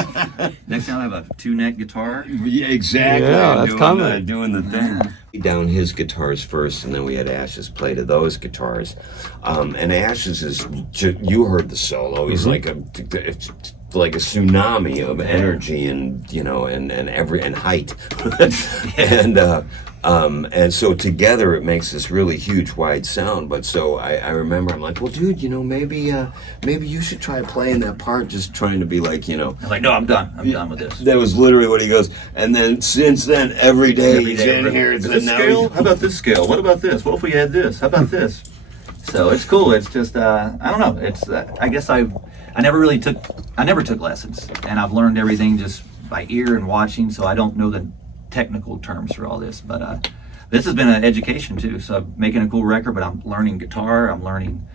Next time I have a 2-neck guitar. Yeah, exactly. Yeah, that's coming. Doing the thing. Down his guitars first, and then we had Ash's play to those guitars. And Ash's is, you heard the solo. He's like a tsunami of energy and and height, and so together it makes this really huge wide sound. But so I remember I'm like, well, dude, maybe you should try playing that part, just trying to be like, I'm like, no, I'm done. I'm done with this. That was literally what he goes. And then since then, every day he's in here. This scale? How about this scale? What about this? What if we had this? How about this? So it's cool. It's just I don't know. It's I guess I never took lessons, and I've learned everything just by ear and watching. So I don't know the technical terms for all this, but this has been an education too. So I'm making a cool record, but I'm learning guitar. I'm learning,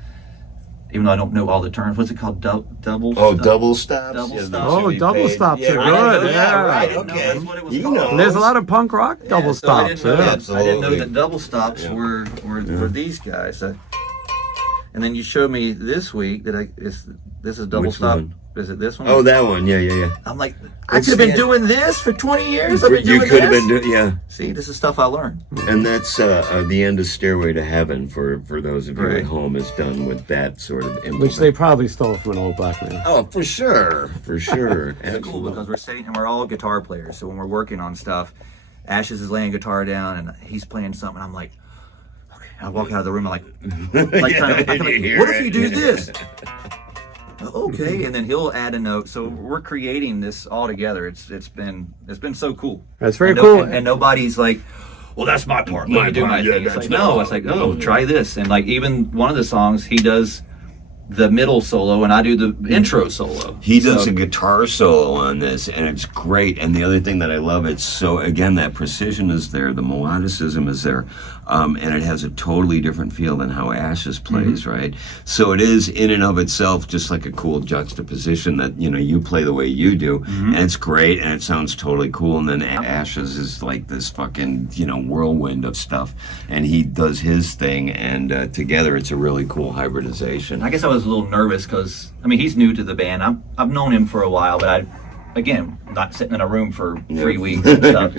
even though I don't know all the terms. What's it called? Double. Double stops. Double Yeah, stops. those Oh, should be double paid. stops are I good. didn't know Yeah, that. I right. didn't know Okay. that's what it was You called. know. There's a lot of punk rock double So I stops. didn't know Yeah. that. I didn't know Absolutely. that double stops were these guys. And then you showed me this week that this is double Which stop. one? Is it this one? Oh, that one. Yeah. I'm like, I could have been doing this for 20 years. I've been You doing could have this. been doing, yeah. See, this is stuff I learned. And that's the end of Stairway to Heaven for those of you Right. at home is done with that sort of implement. Which they probably stole from an old black man. Oh, for sure. For sure. It's cool Absolutely. because we're sitting and we're all guitar players. So when we're working on stuff, Ashes is laying guitar down and he's playing something. I'm like, okay. I walk out of the room. I'm like, kind of, You hear what if it? you do this? Okay, and then he'll add a note. So we're creating this all together. It's been so cool. That's very And cool. And nobody's like, well, that's my part. Let me do my part, yeah, thing. It's that's like, not- no. It's like, oh, try this. And like even one of the songs, he does the middle solo and I do the intro solo. He does So- a guitar solo on this, and it's great. And the other thing that I love, it's so, again, that precision is there, the melodicism is there, and it has a totally different feel than how Ashes plays, right? So it is, in and of itself, just like a cool juxtaposition that, you play the way you do, and it's great, and it sounds totally cool. And then Ashes is like this fucking, whirlwind of stuff, and he does his thing, and together it's a really cool hybridization. I guess I was a little nervous because he's new to the band. I've known him for a while, but again, not sitting in a room for 3 weeks and stuff.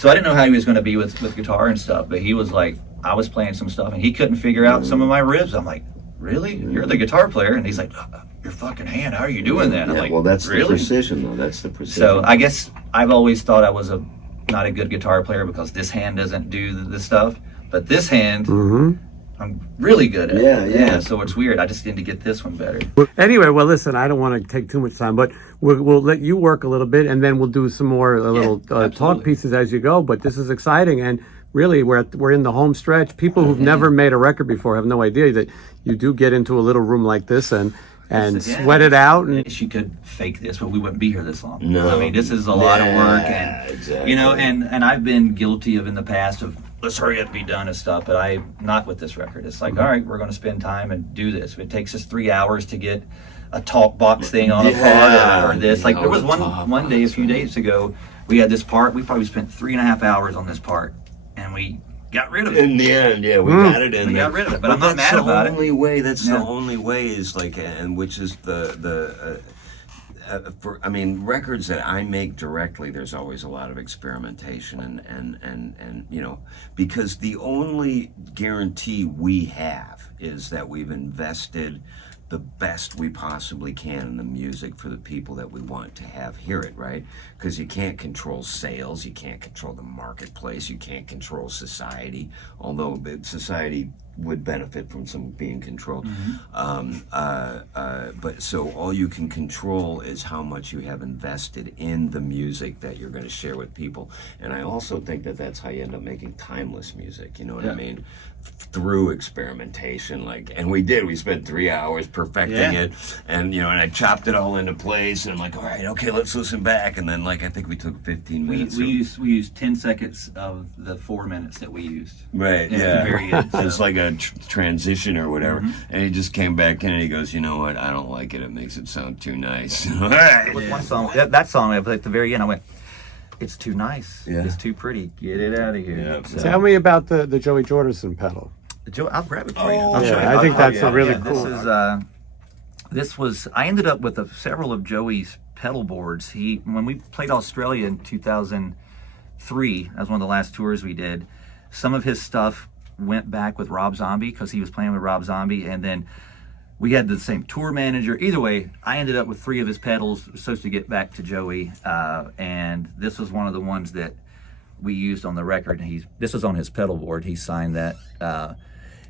So I didn't know how he was going to be with guitar and stuff. But he was like, I was playing some stuff and he couldn't figure out some of my riffs. I'm like, really? You're the guitar player? And he's like, your fucking hand. How are you doing that? I'm like, well, that's the really? precision, though. That's the precision. So I guess I've always thought I was not a good guitar player because this hand doesn't do the stuff, but this hand. I'm really good at it. Yeah. So it's weird. I just need to get this one better. Anyway, well, listen, I don't want to take too much time, but we'll let you work a little bit, and then we'll do some more little talk absolutely. pieces as you go. But this is exciting, and really, we're in the home stretch. People who've never made a record before have no idea that you do get into a little room like this and sweat it out. And She could fake this, but we wouldn't be here this long. No. This is a lot of work, and exactly. and I've been guilty of in the past of let's hurry up, be done and stuff. But I'm not with this record. It's like, all right, we're going to spend time and do this. If it takes us 3 hours to get a talk box thing on a part or this, like there was one day a few days ago, we had this part. We probably spent 3.5 hours on this part, and we got rid of it. In the end, yeah, we got it in We there. got rid of it, but I'm not that's mad the about it. only way. That's the Yeah. only way is like, and which is records that I make directly, there's always a lot of experimentation and because the only guarantee we have is that we've invested the best we possibly can in the music for the people that we want to have hear it, right? Because you can't control sales, you can't control the marketplace, you can't control society, although society would benefit from some being controlled. But so all you can control is how much you have invested in the music that you're going to share with people. And I also think that that's how you end up making timeless music, you know what I mean? Through experimentation, and we spent 3 hours perfecting it, and and I chopped it all into place, and I'm like, all right, okay, let's listen back, and then I think we took 15 minutes. We used 10 seconds of the 4 minutes that we used. Right, at the very end, so. It's like a transition or whatever. And he just came back in and he goes, you know what, I don't like it. It makes it sound too nice. All right. With one song, that song at the very end, I went, it's too nice. Yeah. It's too pretty. Get it out of here. Yeah. So, tell me about the Joey Jordison pedal. Joe, I'll grab it for you. Oh, I'll show you. I think that's a really This cool. is this was. I ended up with several of Joey's pedal boards. When we played Australia in 2003, that was one of the last tours we did. Some of his stuff went back with Rob Zombie because he was playing with Rob Zombie, and then we had the same tour manager. Either way, I ended up with 3 of his pedals supposed to get back to Joey, and this was one of the ones that we used on the record. This was on his pedal board. He signed that.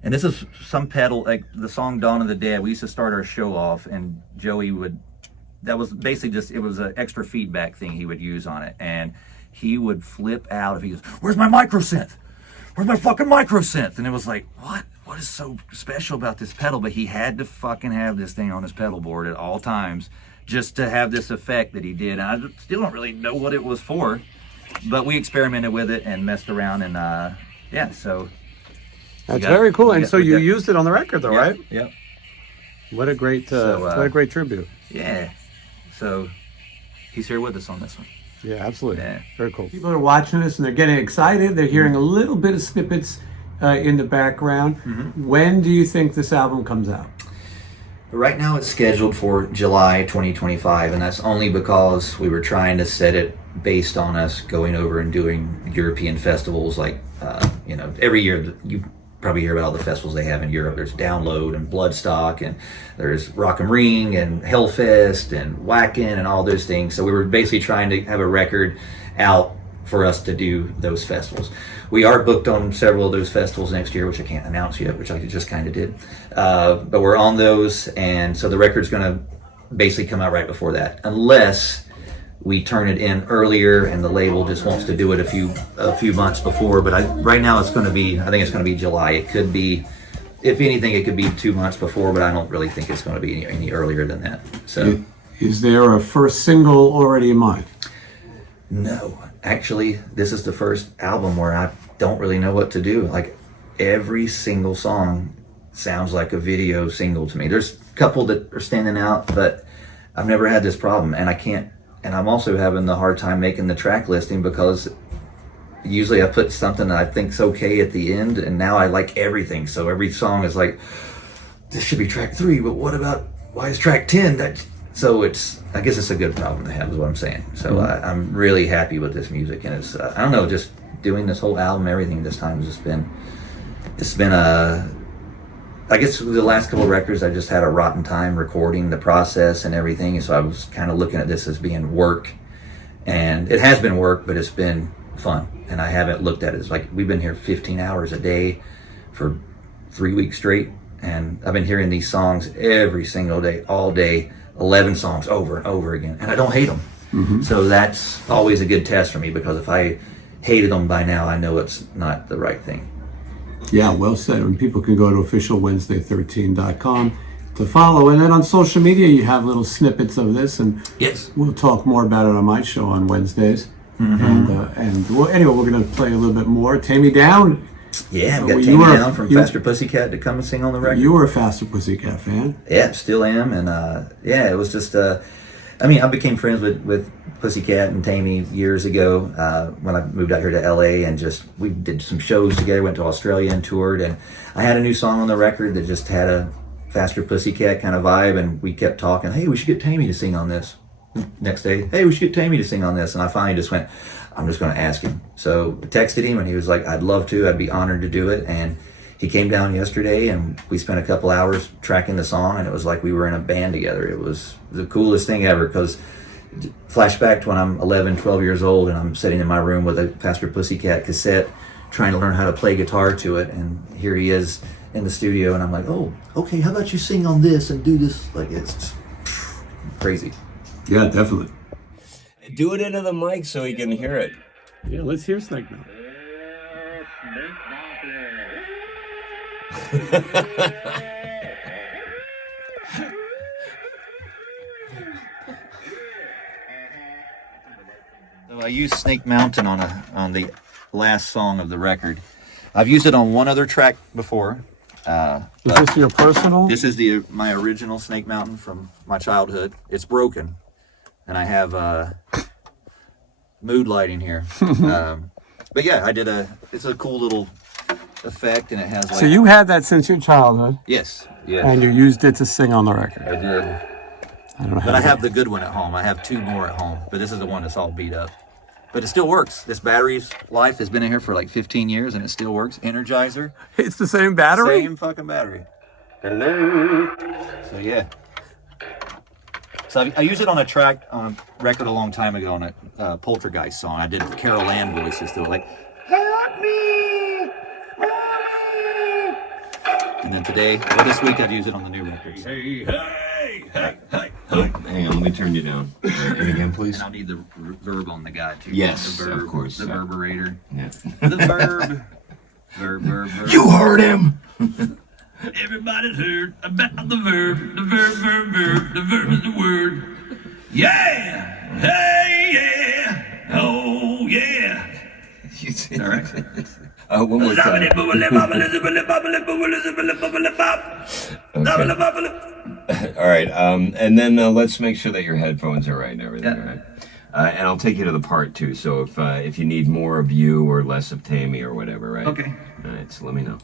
And this is some pedal, like the song Dawn of the Dead. We used to start our show off, and Joey that was basically it was an extra feedback thing he would use on it. And he would flip out if he goes, where's my micro synth? Where's my fucking micro synth? And it was like, what? what is so special about this pedal? But he had to fucking have this thing on his pedal board at all times just to have this effect that he did. And I still don't really know what it was for, but we experimented with it and messed around, and yeah, so. That's very cool. And so you used it on the record, though, right? Yep. What a great, what a great tribute. Yeah. So he's here with us on this one. Yeah, absolutely. Yeah. Very cool. People are watching this and they're getting excited. They're hearing a little bit of snippets in the background. When do you think this album comes out? Right now it's scheduled for July 2025, and that's only because we were trying to set it based on us going over and doing European festivals. Like, you know, every year you probably hear about all the festivals they have in Europe. There's Download and Bloodstock, and there's Rock am Ring and Hellfest and Wacken and all those things. So we were basically trying to have a record out for us to do those festivals. We are booked on several of those festivals next year, which I can't announce yet, which I just kind of did. But we're on those, and so the record's going to basically come out right before that, unless we turn it in earlier and the label just wants to do it a few months before. But right now it's going to be, I think it's going to be July. It could be, if anything, it could be 2 months before, but I don't really think it's going to be any earlier than that. So, is there a first single already in mind? No, actually, this is the first album where I don't really know what to do. Like, every single song sounds like a video single to me. There's a couple that are standing out, but I've never had this problem, and I can't. And I'm also having the hard time making the track listing, because usually I put something that I think's okay at the end, and now I like everything. So every song is like, this should be track 3, but what about, why is track 10? So I guess it's a good problem to have, is what I'm saying. So I'm really happy with this music, and it's, I don't know, just doing this whole album, everything this time has just been, I guess the last couple of records, I just had a rotten time recording the process and everything. And so I was kind of looking at this as being work, and it has been work, but it's been fun. And I haven't looked at it as like, we've been here 15 hours a day for 3 weeks straight. And I've been hearing these songs every single day, all day, 11 songs over and over again. And I don't hate them. So that's always a good test for me, because if I hated them by now, I know it's not the right thing. Yeah, well said. And people can go to officialwednesday13.com to follow. And then on social media, you have little snippets of this, and Yes. we'll talk more about it on my show on Wednesdays. And well, anyway, we're going to play a little bit more. Tammy Down. Yeah, I've got You Tammy were- Down from you- Faster Pussycat to come and sing on the record. You were a Faster Pussycat fan. Yeah, still am. And yeah, it was just, I mean, I became friends with Pussycat and Tammy years ago when I moved out here to LA, and just, we did some shows together, went to Australia and toured. And I had a new song on the record that just had a Faster Pussycat kind of vibe, and we kept talking, hey, we should get Tammy to sing on this. Next day, hey, we should get Tammy to sing on this. And I finally just went, I'm just going to ask him. So I texted him, and he was like, I'd love to. I'd be honored to do it. And he came down yesterday, and we spent a couple hours tracking the song, and it was like we were in a band together. It was the coolest thing ever, because flashback to when I'm 11, 12 years old, and I'm sitting in my room with a Faster Pussycat cassette trying to learn how to play guitar to it, and here he is in the studio, and I'm like, oh, okay, how about you sing on this and do this? Like, it's crazy. Yeah, definitely. Do it into the mic so he can hear it. Yeah, let's hear Snake now. So I used Snake Mountain on the last song of the record. I've used it on one other track before. Is this your personal? This is my original Snake Mountain from my childhood. It's broken, and I have mood lighting here. But yeah, it's a cool little effect, and it has like. So you had that since your childhood, Yes. Yeah. and you used it to sing on the record. I did. I don't know. But I have the good one at home. I have 2 more at home, but this is the one that's all beat up. But it still works. This battery's life has been in here for like 15 years, and it still works. Energizer. It's the same battery? Same fucking battery. Hello. So yeah. So I used it on a record a long time ago on a Poltergeist song. I did the Carol Ann voices to it, like, help me, mommy. And then this week I've used it on the new records. Hey, hey, hey, hey. Hang on, let me turn you down. And again, please. And I'll need the verb on the guy too. Yes, the verb, of course. The verberator. Yeah. The verb. Verb. You heard him. Everybody's heard about the verb. The verb is the word. Yeah! Hey, yeah! Oh, yeah! All right. One more time. All right, and then let's make sure that your headphones are right and everything, Yeah. all right? And I'll take you to the part too. So if you need more of you or less of Tammy or whatever, right? Okay. All right, so let me know.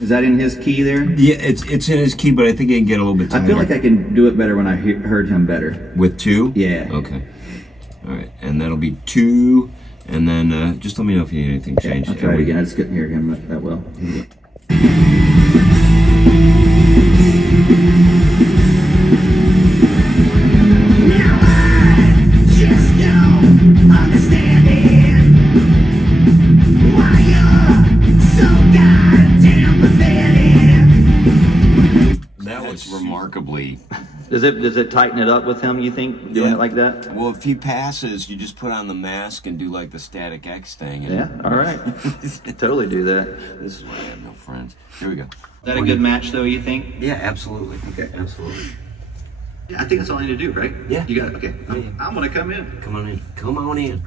Is that in his key there? Yeah, it's in his key, but I think I can get a little bit. I feel like I can do it better when I heard him better. With 2. Yeah. Okay. All right, and that'll be 2, and then just let me know if you need anything changed. I'll try it again. I just couldn't hear him that well. That was remarkably. Does it tighten it up with him, you think, doing it like that? Well, if he passes, you just put on the mask and do like the Static X thing. And Yeah, all right. Totally do that. This is why I have no friends. Here we go. Is that a good match, though, you think? Yeah, absolutely. Okay. Absolutely. Yeah, I think that's all I need to do, right? Yeah. You got it. Okay. I'm going to come in. Come on in. Come on in.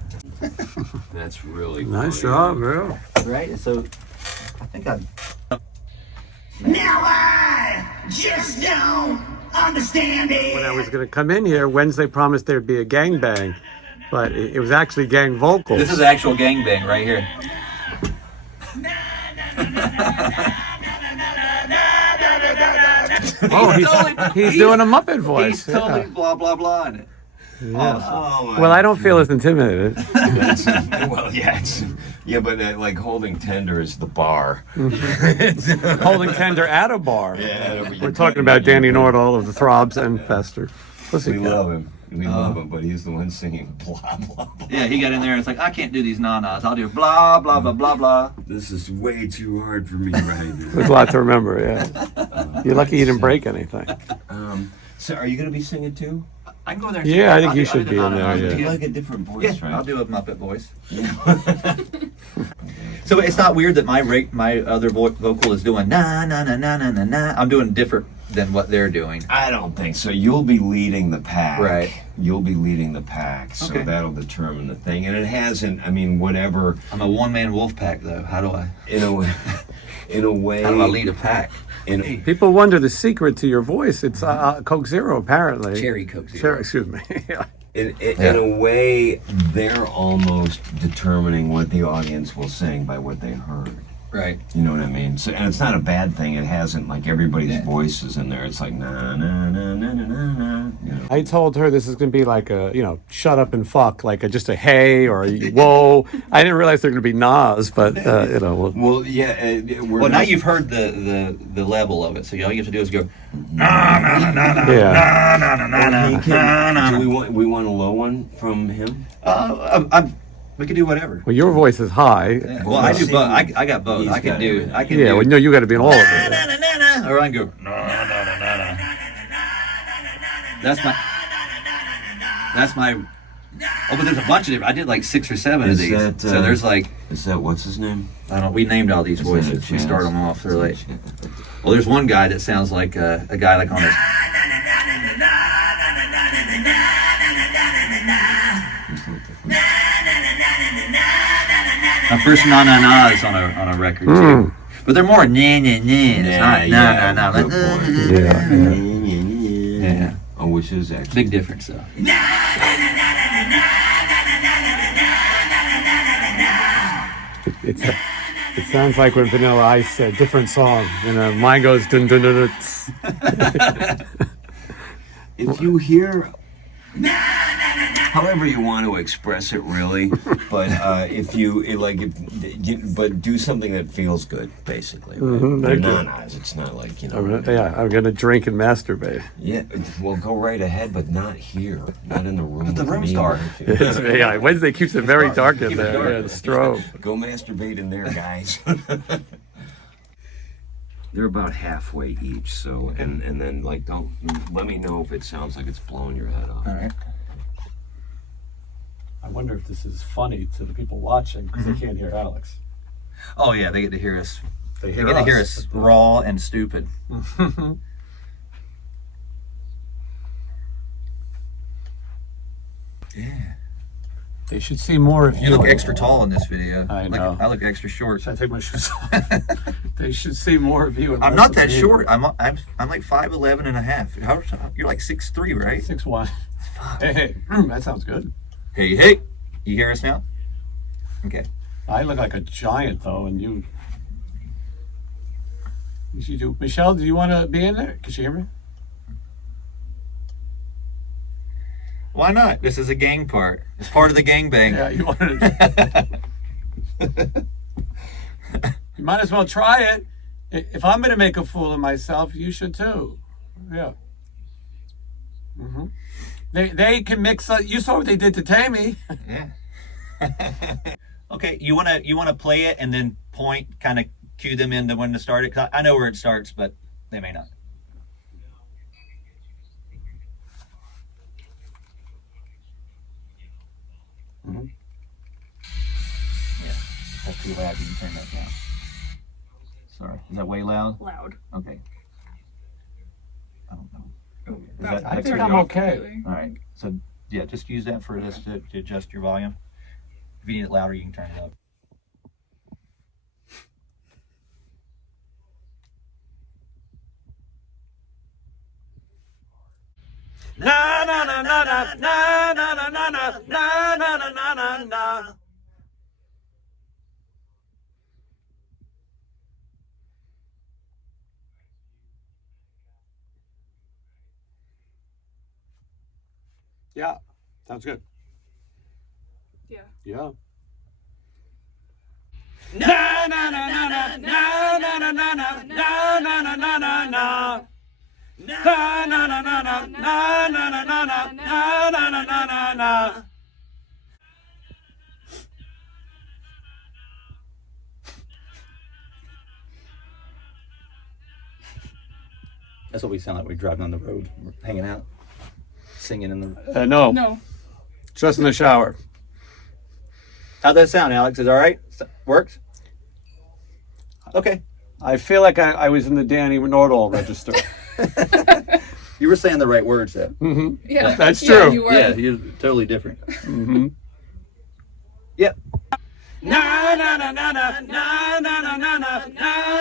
That's really Nice funny. job, bro. Right? So, I think I... Now I just don't understand it. When I was going to come in here, Wednesday promised there'd be a gangbang, but it was actually gang vocals. This is actual gangbang right here. Oh, he's doing a Muppet voice. He's totally blah blah blah in it. Oh, my Well, I don't feel as intimidated. well, yeah, yeah, but like holding tender is the bar. Holding tender at a bar. Yeah, We're talking about Danny Nordahl of the Throbs and Fester. We Pussycat. love him. We love him, but he's the one singing blah blah blah. Yeah, he got in there and it's like, I can't do these na-nas. I'll do blah blah blah blah blah. This is way too hard for me right now. There's a lot to remember, yeah. You're lucky you didn't break anything. So, are you gonna be singing too? I can go there and Yeah, I sing. think I'll you do- I'll should do be the in there, na-nas yeah. again. You like a different voice, Yeah, right? I'll do a Muppet voice. So it's not weird that my other vocal is doing na na na na na na na. I'm doing different than what they're doing. I don't think so. You'll be leading the pack. Right. You'll be leading the pack, so Okay. that'll determine the thing. And it hasn't. I mean, whatever. I'm a one-man wolf pack though. How do I In a way. In a way. how do I lead a pack? In, People wonder the secret to your voice. It's Coke Zero, apparently. Cherry Coke Zero. Cherry, excuse me. Yeah. in a way, they're almost determining what the audience will sing by what they heard. Right. You know what I mean? So, and it's not a bad thing. It hasn't, like, everybody's voice is in there. It's like, na, na, na, na, na, na, na. You know? I told her this is going to be like a, shut up and fuck, like just a hey or a whoa. I didn't realize they're going to be nas, but, we'll, Well, yeah. We're Well, now not- you've heard the level of it, so all you have to do is go. yeah. Do we want a low one from him? We can do whatever. Well, your voice is high. Yeah. Well, I do both. I got both. He's I can got do. everything. I can Yeah, do. well, no, you got to be in all of it. Na, na, na, na, or I can go. Na, na, na, na, na. That's my. That's my. Oh, but there's a bunch of different. I did like 6 or 7 of Is these. that, So there's like Is that, what's his name? I don't. We named all these Is that a voices. We chance? start them off. They're like. Well, there's one guy that sounds like a guy like on his. My first na na na is on a record too, but they're more na na na. It's not na na na. good point. Yeah, Oh, which is actually big difference though. It sounds like when Vanilla Ice said different song. Mine goes dun dun dun dun. Tss. If you hear, however you want to express it, really. But but do something that feels good, basically. Thank you. Bananas. It's not like, you know. I'm gonna drink and masturbate. Yeah, well, go right ahead, but not here, not in the room. The with room's me. dark. Yeah, Wednesday keeps it very dark in Keep it there. dark. Yeah, the strobe. Go masturbate in there, guys. They're about halfway each, so and then like don't let me know if it sounds like it's blowing your head off. All right. I wonder if this is funny to the people watching because they can't hear Alex. Oh yeah, they get to hear us. They They get to hear us raw and stupid. They should see more of you. You look extra tall in this video. I know. I look extra short. Should I take my shoes off? They should see more of you. and I'm less not of that me. short. I'm like 5'11" and a half. You're like 6'3", right? 6'1". Hey, that sounds good. Hey, you hear us now? Okay. I look like a giant though, and you. You should do. Michelle, do you want to be in there? Can she hear me? Why not? This is a gang part. It's part of the gangbang. Yeah, you want to. You might as well try it. If I'm going to make a fool of myself, you should too. Yeah. They can mix. You saw what they did to Tammy. Yeah. Okay, you wanna play it and then point, kind of cue them into when to start it. 'Cause I know where it starts, but they may not. Yeah, that's too loud. You can turn that down. Sorry, is that way loud? Loud. Okay. I don't know. Is That's I that's think pretty I'm good? okay. All right. So yeah, just use that for this to adjust your volume. If you need it louder, you can turn it up. Na na na na na na na na na na na na na na na. Yeah, sounds good. Yeah. Yeah. Na na na na na na na na na na na na na na na na. Na na na na na na na na na na na na na na na. That's what we sound like. We're driving on the road, we're hanging out, singing in the. No, No. just in the shower. How'd that sound, Alex? Is all right? Works? Okay. I feel like I was in the Danny Nordall register. You were saying the right words there. Yeah. That's Yeah, true. you were. Yeah, you're totally different. Yep. Na na na na na na na na na na na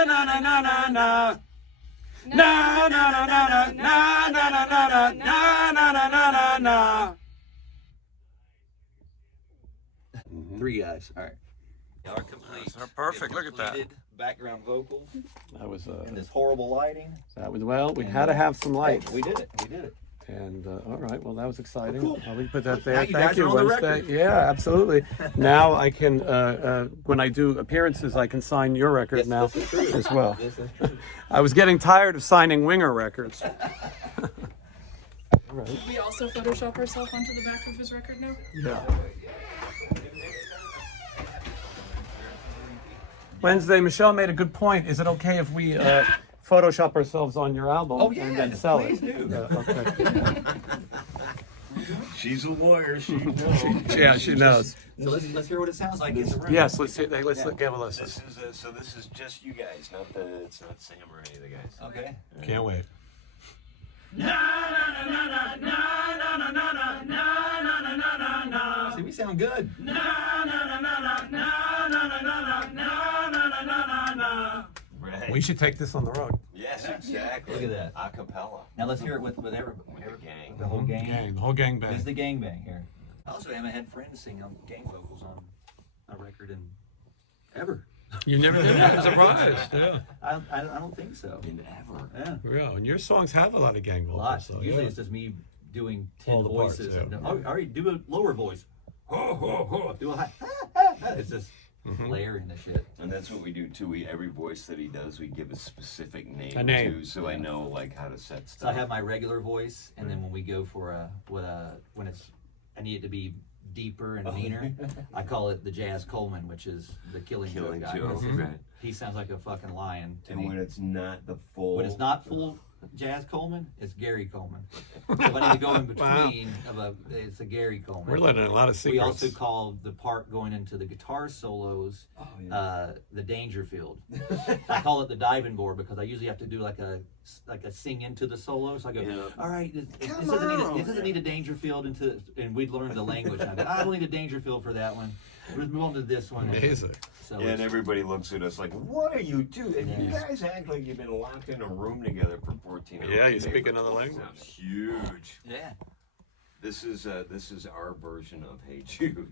na na na na na. Na na na na na na na na na na na na na na. Three guys. All right. Our complete. Perfect. Look at that. completed Background vocal That was in this horrible lighting. well. We had to have some light. We did it. We did it. And all right, well, that was exciting. Cool. We put that there. Now you Thank guys you, are on the Wednesday. record. Yeah, absolutely. Now I can, when I do appearances, I can sign your record Yes, now this is true. as well. This is true. I was getting tired of signing Winger records. Did we also Photoshop ourselves onto the back of his record now? Yeah. Wednesday, Michelle made a good point. Is it okay if we Photoshop ourselves on your album and then sell please it? do. Yeah, okay. She's a lawyer. She knows. Yeah, she knows. So let's hear what it sounds like in the room. Yes, let's give a listen. This is so. This is just you guys, it's not Sam or any of the guys. Okay. Can't wait. See, we sound good. Right. We should take this on the road. Yes, exactly. Look at that. A cappella. Now let's hear it with everybody. Gang. The whole gang. The whole gang This bang. is the gangbang here. I also haven't had friends sing on gang vocals on a record in ever. You never did? I'm surprised. Yeah. I don't think so. In ever. Yeah. Yeah, and your songs have a lot of gang A vocals. lot. So, Usually yeah. it's just me doing 10 All the parts, voices. yeah. And, all right, do a lower voice. Do a high. It's just layering the shit. And that's what we do too. Every voice that he does, we give a specific name, A name. to, so I know like how to set stuff. So I have my regular voice, and then when we go for when I need it to be deeper and meaner, I call it the Jazz Coleman, which is the killing joke guy. joke, right? He sounds like a fucking lion to And me. when it's not the full, When it's not full Jazz Coleman, it's Gary Coleman. So if I need to go in between, it's a Gary Coleman. We're letting a lot of secrets. We also call the part going into the guitar solos the Dangerfield. I call it the diving board because I usually have to do like a sing into the solo. So I go, all right, this doesn't need a Dangerfield and we'd learn the language. And I go, I don't need a Dangerfield for that one. Let's move on to this one. Amazing. So and everybody looks at us like, what are you doing? And you guys act like you've been locked in a room together for 14 hours. Yeah, you speak another language. Sounds huge. yeah. This is our version of Hey Jude.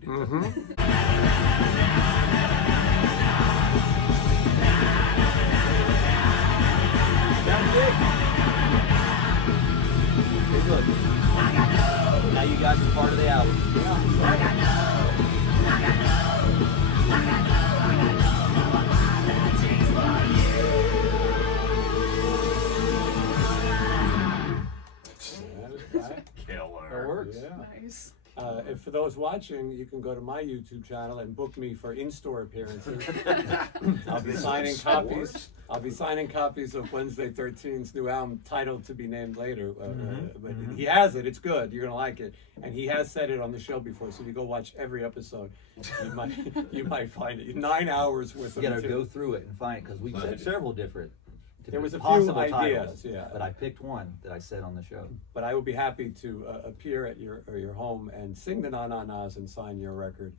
Hey, look. Now you guys are part of the album. Killer. It works. Nice. And for those watching, you can go to my YouTube channel and book me for in-store appearances. I'll be signing copies. I'll be signing copies of Wednesday 13's new album, titled to be named later. But he has it. It's good. You're gonna like it. And he has said it on the show before. So you go watch every episode. You might find it. 9 hours worth of You gotta material. go through it and find it because we said several different. There was a few possible ideas, titles, yeah. but I picked one that I said on the show. But I would be happy to appear at your home and sing the Na Na Nas and sign your record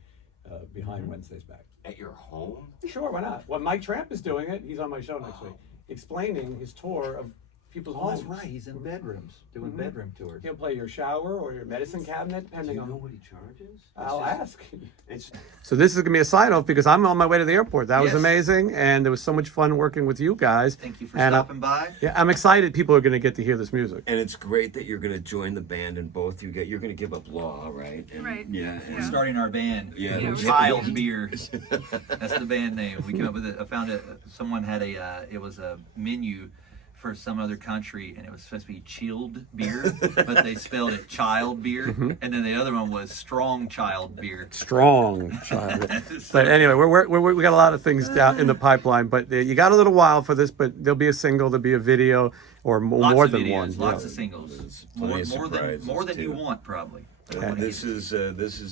behind Wednesday's back. At your home? Sure, why not? Well, Mike Tramp is doing it. He's on my show next week, explaining his tour of people's Oh, homes. that's right. He's in bedrooms doing bedroom tours. He'll play your shower or your medicine cabinet, depending on. what he charges? I'll ask. It's So this is gonna be a sign off because I'm on my way to the airport. That was Yes. amazing, and there was so much fun working with you guys. Thank you for And, stopping by. Yeah, I'm excited. People are gonna get to hear this music. and it's great that you're gonna join the band and both you're gonna give up law, right? And, Right. Yeah. We're starting our band. Yeah. Yeah. Child Beer. That's the band name. We came up with it. I found it. Someone had it was a menu for some other country, and it was supposed to be chilled beer, but they spelled it child beer, and then the other one was strong child beer. Strong child. But anyway, we got a lot of things down in the pipeline. But you got a little while for this. But there'll be a single, there'll be a video, or Lots more of than videos, one. lots Yeah. of singles, There's more plenty of than surprises, you too. want probably. This is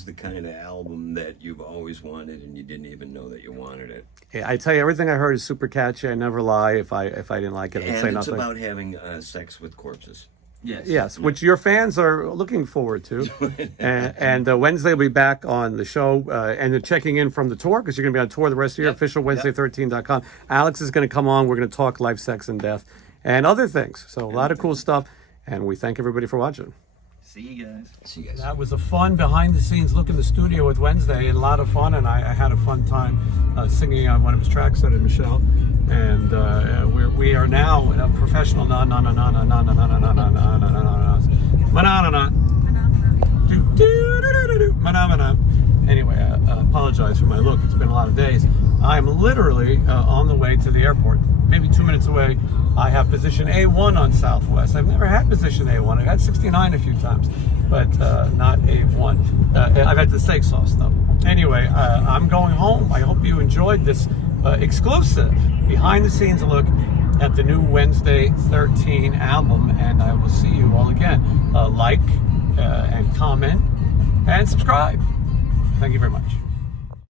the kind of album that you've always wanted, and you didn't even know that you wanted it. Yeah, I tell you, everything I heard is super catchy. I never lie. If I didn't like it, I'd say And it's nothing. about having sex with corpses. Yes. Yes, which your fans are looking forward to. and Wednesday will be back on the show and they're checking in from the tour because you're going to be on tour the rest of the year, official Wednesday13.com. Alex is going to come on. We're going to talk life, sex, and death and other things. So a lot of cool stuff. And we thank everybody for watching. See you guys. See you guys. That was a fun behind-the-scenes look in the studio with Wednesday, and a lot of fun, and I had a fun time singing on one of his tracks, so did Michelle. And we are now a professional Anyway, I apologize for my look. It's been a lot of days. I'm literally on the way to the airport, maybe 2 minutes away. I have position A1 on Southwest. I've never had position A1. I've had 69 a few times, but not A1. I've had the steak sauce though. Anyway, I'm going home. I hope you enjoyed this exclusive behind-the-scenes look at the new Wednesday 13 album, and I will see you all again. Like and comment and subscribe. Thank you very much.